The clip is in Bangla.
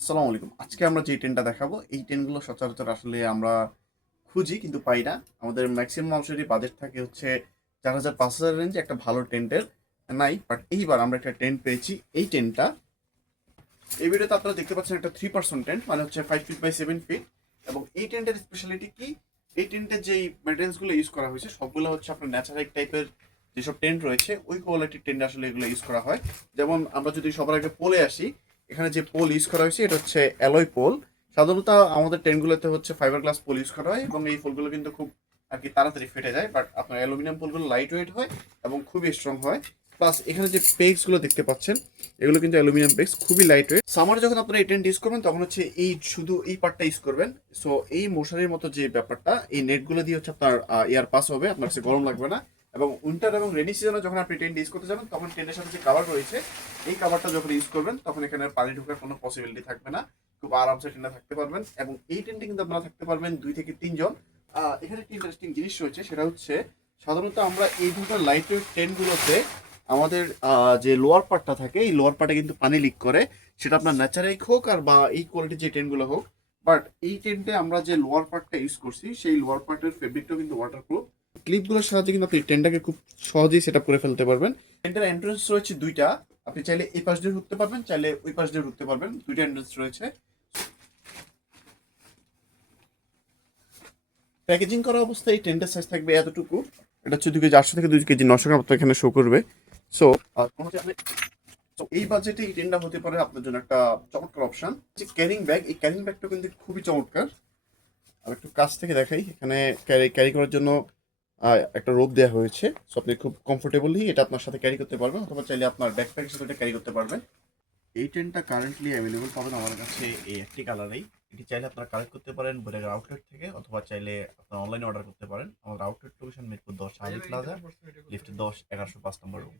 আসসালামু আলাইকুম। আজকে আমরা যে টেন্টটা দেখাবো, এই টেন্টগুলো সচরাচর আসলে আমরা খুঁজি কিন্তু পাই না। আমাদের ম্যাক্সিমাম মানুষেরই বাজেট থাকে হচ্ছে ৪,০০০-৫,০০০ রেঞ্জে একটা ভালো টেন্টের নাই। বাট এইবার আমরা একটা টেন্ট পেয়েছি। এই টেন্টটা এই ভিডিওতে আপনারা দেখতে পাচ্ছেন একটা 3 পারসন টেন্ট মানে হচ্ছে 5 ফিট বাই 7 ফিট। এবং এই টেন্টের স্পেশালিটি কি? এই টেন্টের যেই ম্যাটেরিয়ালসগুলো ইউজ করা হয়েছে সবগুলো হচ্ছে আপনার ন্যাচারাল টাইপের যেসব টেন্ট রয়েছে ওই কোয়ালিটির টেন্ট আসলে এগুলো ইউজ করা হয়। যেমন আমরা যদি সবার আগে পোলে আসি, এখানে যে পোল ইউজ করা হয়েছে এটা হচ্ছে অ্যালয় পোল। সাধারণত আমাদের টেন্টগুলোতে হচ্ছে ফাইবার গ্লাস পোল ইউজ করা হয় এবং এই পোলগুলো কিন্তু খুব আর কি তাড়াতাড়ি ফেটে যায়। বাট আপনার অ্যালুমিনিয়াম পোলগুলো লাইট ওয়েট হয় এবং খুবই স্ট্রং হয়। প্লাস এখানে যে পেগস গুলো দেখতে পাচ্ছেন এগুলো কিন্তু অ্যালুমিনিয়াম পেগস, খুবই লাইট ওয়েট। সামার যখন আপনারা এই টেন্ট ইউজ করবেন তখন হচ্ছে এই শুধু এই পার্টটা ইউজ করবেন। সো এই মশারির মতো যে ব্যাপারটা এই নেটগুলো দিয়ে হচ্ছে আপনার এয়ার পাস হবে, আপনার কাছে গরম লাগবে না। এবং উইন্টার এবং রেনি সিজনে যখন আপনি টেন্ট ইউজ করতে যাবেন তখন টেন্টের সাথে যে কাভার রয়েছে এই কাভারটা যখন ইউজ করবেন তখন এখানে পানি ঢোকার কোনো পসিবিলিটি থাকবে না। খুব আরামসে টেন্টে থাকতে পারবেন এবং এই টেন্টে কিন্তু আপনারা থাকতে পারবেন 2 থেকে 3 জন। এখানে একটা ইন্টারেস্টিং জিনিস রয়েছে, সেটা হচ্ছে সাধারণত আমরা এই ধরনের লাইট ওয়েট টেন্টগুলোতে আমাদের যে লোয়ার পার্টটা থাকে এই লোয়ার পার্টে কিন্তু পানি লিক করে, সেটা আপনার ন্যাচারাইক হোক আর বা এই কোয়ালিটির যে টেন্টগুলো হোক। বাট এই টেন্টে আমরা যে লোয়ার পার্টটা ইউজ করছি সেই লোয়ার পার্টের ফেব্রিকটাও কিন্তু ওয়াটারপ্রুফ। ক্লিপগুলোর সাহায্যে কিন্তু আপনি টেন্টটাকে খুব সহজেই সেট আপ করে ফেলতে পারবেন। টেন্টের এন্ট্রেন্স রয়েছে দুইটা, আপনি চাইলে এই পাশ দিয়ে ঢুকতে পারবেন, চাইলে ওই পাশ দিয়ে ঢুকতে পারবেন। দুইটা এন্ট্রেন্স রয়েছে। প্যাকেজিং করা অবস্থায় এই টেন্টের সাইজ থাকবে এতটুকু। এটা হচ্ছে 2 কেজি 800 থেকে 2 কেজি 900 গ্রাম আপনার এখানে শো করবে। সো তো এই বাজেটে এই টেন্টটা হতে পারে আপনার জন্য একটা চমৎকার অপশন। যে ক্যারিং ব্যাগ, এই ক্যারিং ব্যাগটা কিন্তু খুবই চমৎকার। আর একটু কাছ থেকে দেখাই, এখানে ক্যারি ক্যারি করার জন্য একটা রোপ দেওয়া হয়েছে। সো আপনি খুব কমফোর্টেবলি এটা আপনার সাথে ক্যারি করতে পারবেন, অথবা চাইলে আপনার ব্যাকপ্যাকের সাথে এটা ক্যারি করতে পারবেন। এই টেন্টটা কারেন্টলি অ্যাভেলেবল পাবেন আমার কাছে এই একটি কালারেই। এটি চাইলে আপনারা কালেক্ট করতে পারেন বোলের আউটলেট থেকে, অথবা চাইলে আপনারা অনলাইনে অর্ডার করতে পারেন। আমার আউটলেট লোকেশন মিরপুর 10 শাহী প্লাজা, লিফট 10 1105 নম্বর রুম।